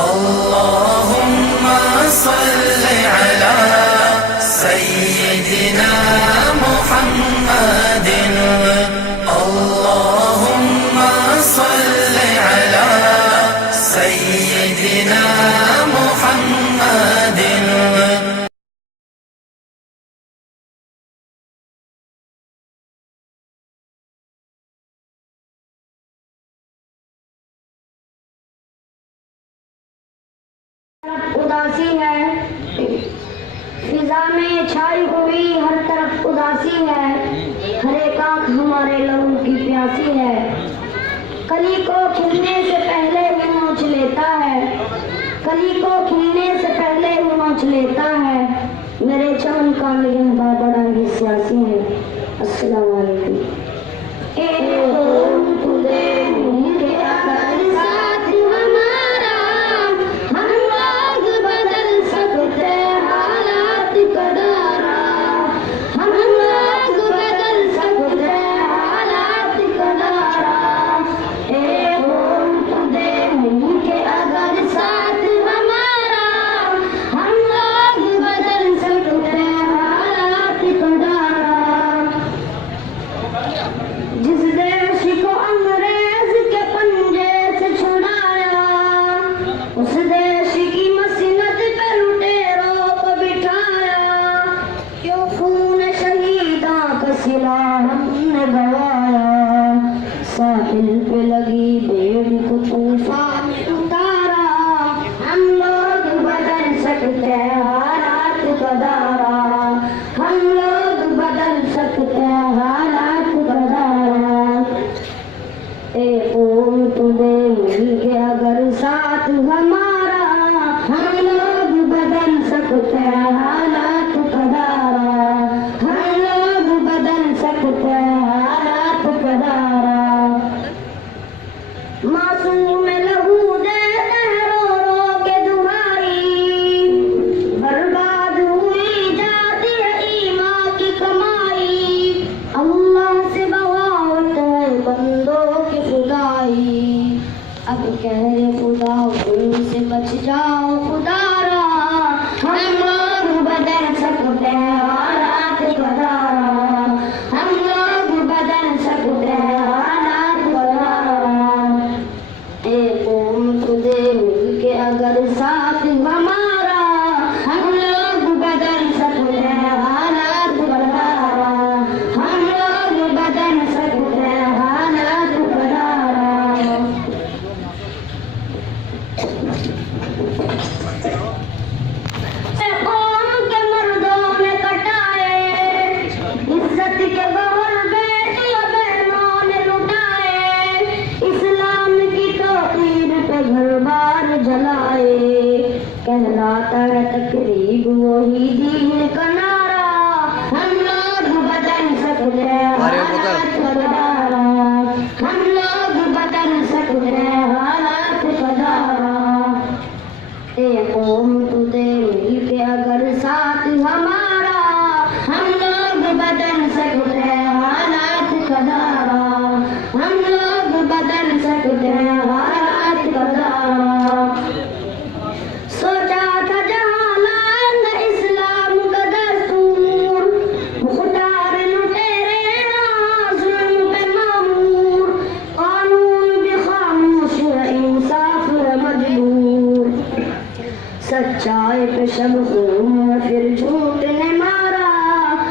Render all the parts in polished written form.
अल्लाहुम्मा सल्लि अला सय्यिदिना मुहम्मदिन अल्लाहुम्मा सल्लि अला सय्यिदिना मुहम्मदिन। उदासी है, फिजा में छाई हुई हर तरफ उदासी है, हर एक आँख हमारे लहू की प्यासी है। कली को खिलने से पहले ही नोच लेता है, कली को खिलने से पहले ही नोच लेता है। मेरे चमन का निगहबा बड़ा ही सियासी है। अस्सलाम वालेकुम। जिस देश को अंग्रेज के पंजे से छुड़ाया, उस देश की मसीनत पे लुटेरों को बिठाया। क्यों खून शहीदा का सिला हमने गवाया, साहिल पे लगी बेड़ी को तूफान में उतारा। हम लोग बदल सकते हैं हालात का दारा, हम लोग बदल सकते हैं हालात का दारा। कौम तुम्हें मिल गया अगर साथ हमारा, हम लोग बदल सकते हैं हालात का दारा, हम लोग बदल सकते हैं हालात का दारा। मासूम लहू देते हैं रो रो के दुहाई, बर्बाद हुई जाती है ईमान की कमाई। अल्लाह से बगावत है बंदों की खुदाई, अब कह रहे खुदा जुल्म से बच जाओ खुदारा। हम लोग बदल सकते हैं हालात का दारा, हम लोग बदल सकते हैं हालात का दारा। कौम तुझे मिल के अगर साथ हमारा, हम लोग बदल सकते हैं हालात का दारा, हम लोग बदल सकते हैं हालात का दारा। कौम के मर्दों ने कटाए, इज्जत के गौर बेटियों बहनों ने लुटाए। इस्लाम की तौहीद पे घर बार जलाए, कहलाता है तकरीब वही दीन का नारा। हम लोग बदल सकते हैं हालात का दारा, हम लोग बदल सकते हैं हालात का दारा। कौम तुझे मिल के अगर साथ हमारा, हम लोग बदल सकते हैं हालात का दारा, हम लोग बदल सकते हैं हालात का दारा। सोचा था जहाँ लाएंगे इस्लाम का दस्तूर, मुख्तार लुटेरे जुल्म पे मामूर। कानून भी खामोश है, इंसाफ है मजबूर, सच्चाई पे शब खून फिर झूठ ने मारा।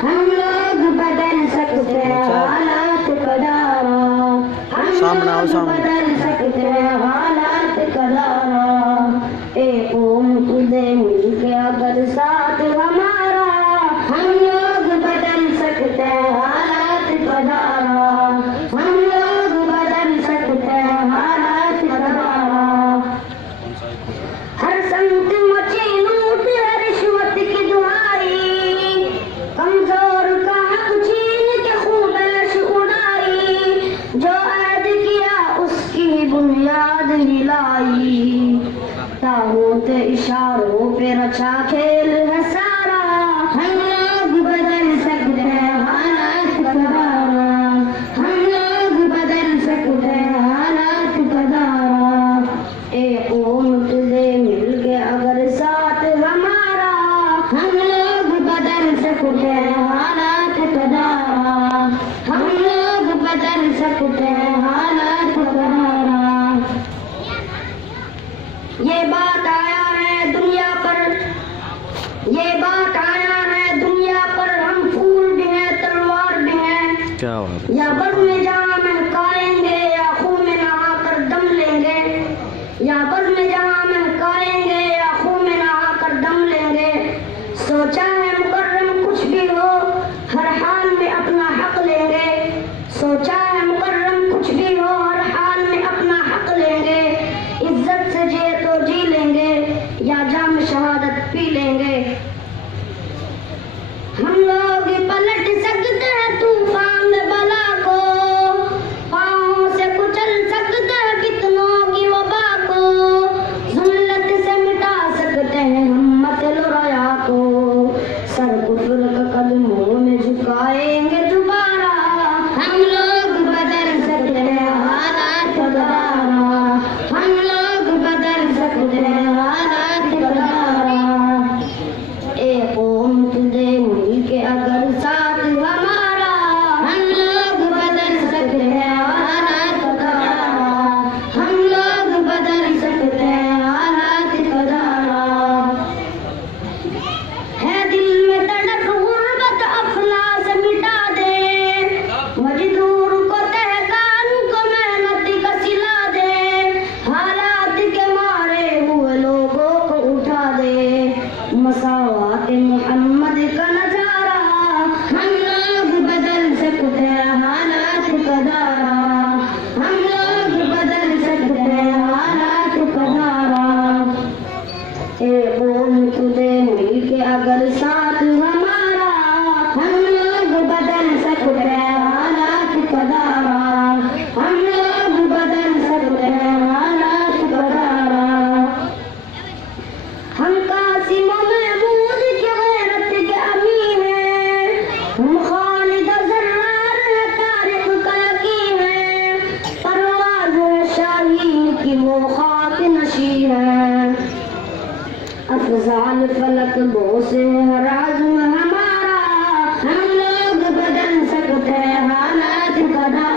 हम लोग बदल सकते हैं हालात का दारा, हम लोग बदल सकते हैं हालात का दारा। कौम तुझे मिल के अगर साथ हमारा, हम लोग बदल सकते हैं हालात का दारा, हम लोग बदल सकते हैं हालात का दारा। हर संत मची लूट है रिश्वत की दुहाई, कमजोर का हक छीन के खूबैश उड़ाई। जो ऐद किया उसकी बुनियाद हिलाई, ताबूत इशारों पे रचा खेल है सारा। हम लोग बदल सकते हैं हालात का दारा, हम लोग बदल सकते हैं हालात का दारा। कौम तुझे ये बात आया है दुनिया पर, ये बात आया है दुनिया पर, हम फूल भी हैं तलवार भी हैं। क्या बात या बर्फ में जहाँ महकाएंगे या खून में नहाकर दम लेंगे, या बर्फ में जहाँ महकाएंगे या खून में नहाकर दम लेंगे। सोचा है मुकर्रम कुछ भी हो हर हाल में अपना हक लेंगे, सोचा है मुकर्रम कुछ भी हो हर हाल में अपना हक लेंगे। इज्जत से जिए तो जी लेंगे या जाम शहादत पी लेंगे। हम लोग पलट सकते हैं तूफान बला को, पाँव से कुचल सकते हैं फितनों की वबा को, ज़ुल्लत से मिटा सकते हैं हम मतल रया को, सर कुफर का कदमों में झुकाएंगे दोबारा। हम लोग बदल सकते हैं हालात दोबारा, हम लोग बदल सकते हैं हालात दोबारा। एक कौम तुझे मिलके अगर साथ हमारा, हम लोग बदल सकते हैं हालात दोबारा, हम लोग बदल सकते हैं हालात दोबारा। है दिल में तड़प गुर्बत अफलास मिटा दे, मजदूर को तहकान को मेहनत का सिला दे, हालात के मारे हुए लोगों को उठा दे, मसावात मोहम्मद का नजारा। हम लोग बदल सकते हैं हालात का दारा, हम लोग बदल सकते हैं हालात का दारा। एक कौम तुझे मिलके अगर साथ हमारा, हम लोग बदल सकते हैं हालात का दारा, हम लोग बदल सकते हैं हालात का दारा। हम कासिम महमूद के गैरत के अमीर हैं, हम खालिद जर्रार हैं तारिक का यकीन है, परवाज़ शाहीन की वो खाक नशी है, अफ़ज़ाल फलक बोसे हर आज़म हमारा। हम लोग बदल सकते हैं हालात का दारा।